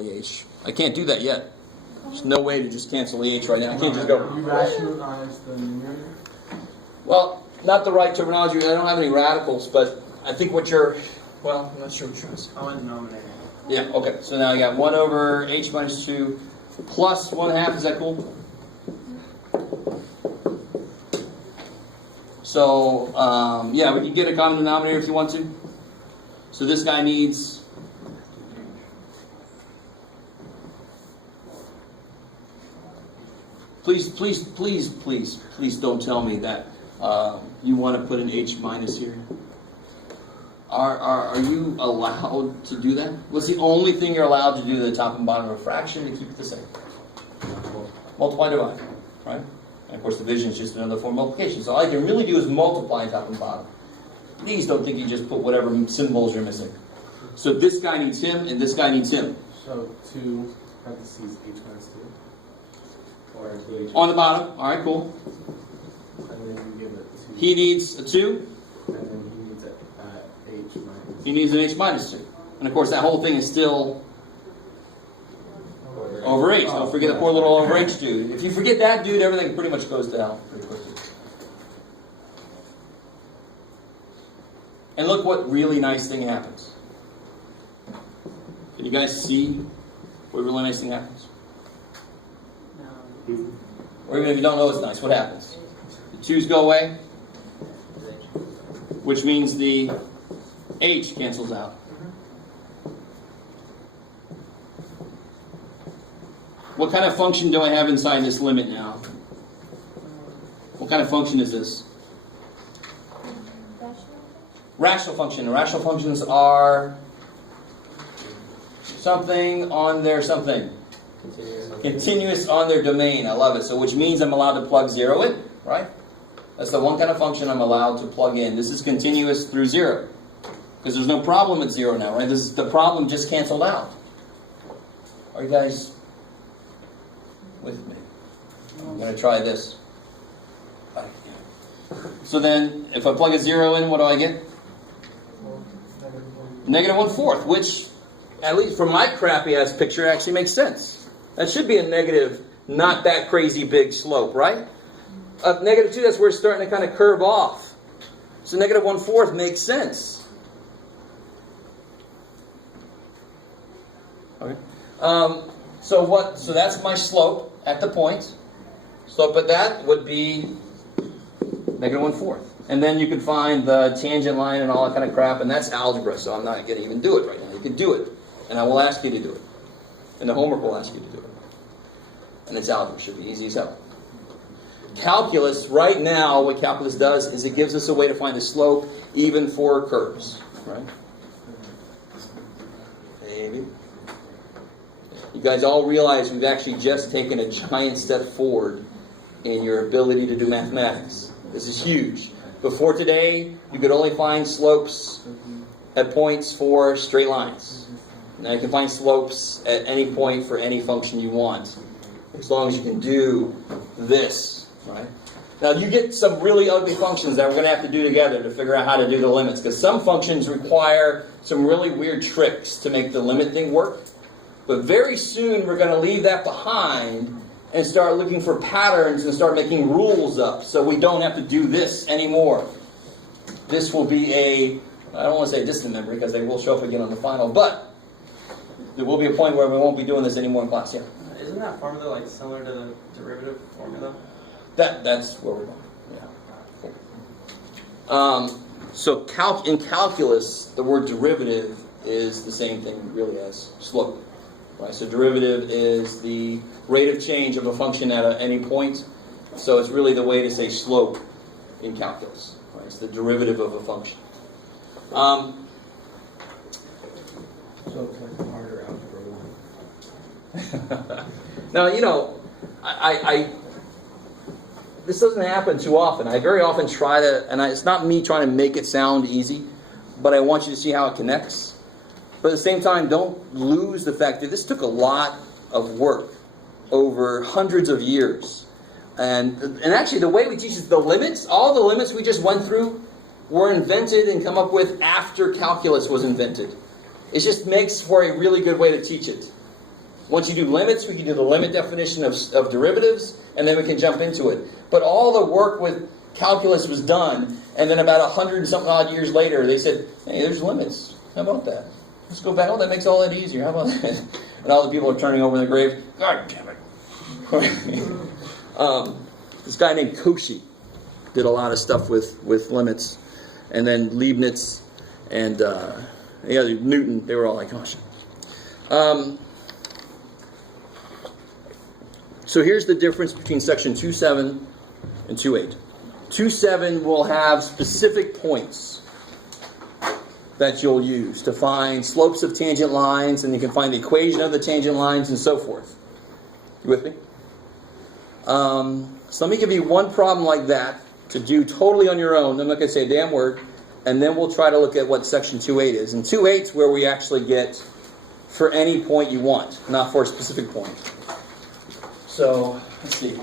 H. I can't do that yet. There's no way to just cancel the H right now. I can't just go. You rationalize the numerator? Well, not the right terminology. I don't have any radicals, but I think what you're, well, I'm not sure what yours is. I want denominator. Yeah, okay. So now I got 1 over H minus 2 plus 1/2. Is that cool? So, yeah, we can get a common denominator if you want to. So this guy needs... Please don't tell me that you want to put an H minus here. Are you allowed to do that? What's the only thing you're allowed to do to the top and bottom of a fraction to keep it the same? Multiply, divide, right? And of course division is just another form of multiplication. So all I can really do is multiply top and bottom. Please don't think you just put whatever symbols you're missing. So this guy needs him, and this guy needs him. So 2 parentheses H minus 2. Or H on the bottom. All right, cool. And then you give it 2. He needs a 2. And then he needs H minus 2. He needs an H minus 2. And of course that whole thing is still over H. Don't forget the poor little over H dude. If you forget that dude, everything pretty much goes to hell pretty quickly. And look what really nice thing happens. Can you guys see what really nice thing happens? Or even if you don't know it's nice, what happens? The 2's go away, which means the H cancels out. What kind of function do I have inside this limit now? What kind of function is this? Rational function. Rational functions are something on their something. Continuous on their domain. I love it. So which means I'm allowed to plug 0 in, right? That's the one kind of function I'm allowed to plug in. This is continuous through 0. Because there's no problem at 0 now, right? This is the problem just canceled out. Are you guys with me? I'm going to try this. So then, if I plug a 0 in, what do I get? Negative 1/4, which, at least for my crappy-ass picture, actually makes sense. That should be a negative, not that crazy big slope, right? Negative 2, that's where it's starting to kind of curve off. So negative 1/4 makes sense. Okay. So that's my slope at the point. Slope at that would be negative 1/4. And then you can find the tangent line and all that kind of crap, and that's algebra, so I'm not going to even do it right now. You can do it, and I will ask you to do it. And the homework will ask you to do it. And it's algebra. Should be easy as hell. Calculus, right now, what calculus does is it gives us a way to find the slope even for curves. Right? Maybe. You guys all realize we've actually just taken a giant step forward in your ability to do mathematics. This is huge. Before today, you could only find slopes at points for straight lines. Now you can find slopes at any point for any function you want, as long as you can do this, right? Now you get some really ugly functions that we're going to have to do together to figure out how to do the limits, because some functions require some really weird tricks to make the limit thing work. But very soon we're going to leave that behind and start looking for patterns and start making rules up so we don't have to do this anymore. This will be I don't want to say distant memory because they will show up again on the final, but there will be a point where we won't be doing this anymore in class. Yeah. Isn't that formula similar to the derivative formula? That's where we're going. Yeah. So in calculus, the word derivative is the same thing really as slope. Right? So derivative is the rate of change of a function at any point. So it's really the way to say slope in calculus. Right? It's the derivative of a function. So it's like harder algebra 1. Now, I this doesn't happen too often. I very often try to, and it's not me trying to make it sound easy, but I want you to see how it connects. But at the same time, don't lose the fact that this took a lot of work over hundreds of years. And actually, the way we teach is the limits, all the limits we just went through were invented and come up with after calculus was invented. It just makes for a really good way to teach it. Once you do limits, we can do the limit definition of derivatives, and then we can jump into it. But all the work with calculus was done, and then about 100 and something odd years later, they said, hey, there's limits. How about that? Let's go back. Oh, that makes all that easier. How about that? And all the people are turning over in their grave. God damn it. This guy named Cauchy did a lot of stuff with limits. And then Leibniz and Newton, they were all like, gosh. So here's the difference between section 2.7 and 2.8. 2.7 will have specific points that you'll use to find slopes of tangent lines, and you can find the equation of the tangent lines and so forth. You with me? So let me give you one problem like that to do totally on your own. I'm not going to say a damn word. And then we'll try to look at what section 2.8 is. And 2.8 is where we actually get for any point you want, not for a specific point. So, let's see.